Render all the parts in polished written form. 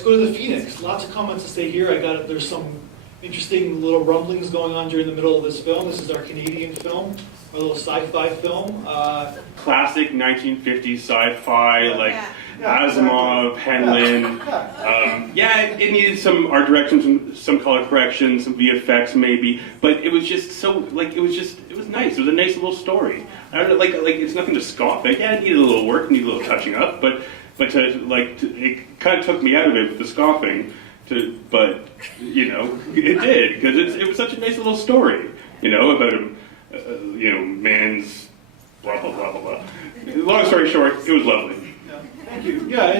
Let's go to the Phoenix. Lots of comments to say here. There's some interesting little rumblings going on during the middle of this film. This is our Canadian film, our little sci-fi film. Classic 1950s sci-fi, Asimov, Henlin. It needed some art direction, some color correction, some VFX maybe, but it was just so it was nice. It was a nice little story. I don't know, it's nothing to scoff at. Yeah, it needed a little work, needed a little touching up, but it kind of took me out of it with the scoffing. But it did, because it was such a nice little story, about man's blah blah blah blah blah. Long story short, it was lovely. Yeah, thank you. Yeah,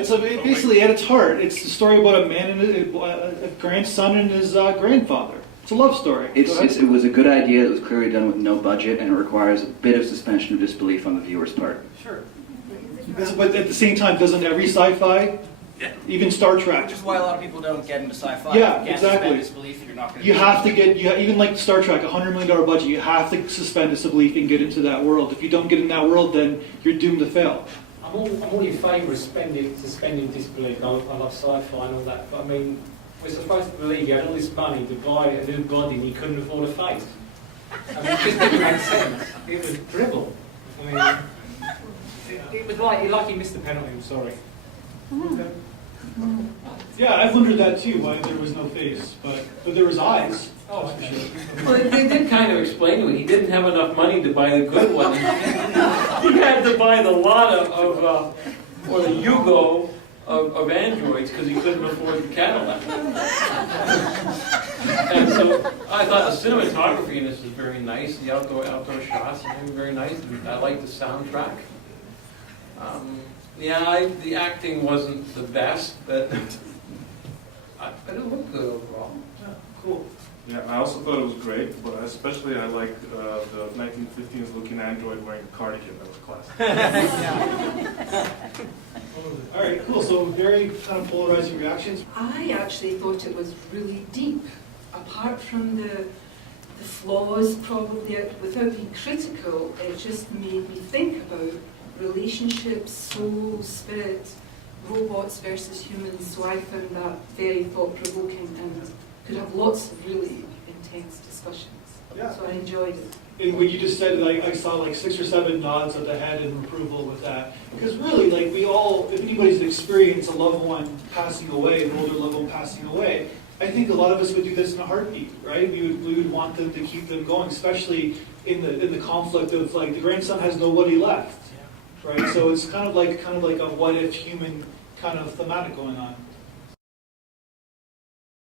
basically at its heart, it's the story about a man and a grandson and his grandfather. It's a love story. It was a good idea. It was clearly done with no budget, and it requires a bit of suspension of disbelief on the viewer's part. Sure. But at the same time, doesn't every sci-fi? Even Star Trek. Which is why a lot of people don't get into sci-fi. Yeah, you can't exactly. suspend disbelief, you're not going to. You have to get, even like Star Trek, $100 million budget, you have to suspend disbelief and get into that world. If you don't get in that world, then you're doomed to fail. I'm all in favour of suspending disbelief. I love sci-fi and all that, but I mean, we're supposed to believe you had all this money to buy a new body and you couldn't afford a face. I mean, it just didn't make sense. It was dribble. I mean, it was like he missed the penalty. I'm sorry. Okay. Yeah, I've wondered that too, why there was no face, but there was eyes. Oh, okay. Well, they did kind of explain to me. He didn't have enough money to buy the good one. He had to buy the lot or the Yugo of androids because he couldn't afford the Cadillac. And so I thought the cinematography in this was very nice. The outdoor shots were very nice. I liked the soundtrack. The acting wasn't the best, but it looked good overall. Yeah, cool. Yeah, I also thought it was great, but especially I like the 1950s looking android wearing a cardigan. That was classic. All right, cool. So very kind of polarizing reactions. I actually thought it was really deep. Apart from the flaws, probably, without being critical, it just made me think about relationships, soul, spirit, robots versus humans. So I found that very thought-provoking and could have lots of really intense discussions. Yeah. So I enjoyed it. And what you just said, I saw 6 or 7 nods of the head in approval with that. Because really, we all, if anybody's experienced a loved one passing away, an older loved one passing away, I think a lot of us would do this in a heartbeat, right? We would want them to keep them going, especially in the conflict of the grandson has nobody left, right? So it's kind of like a what if human kind of thematic going on.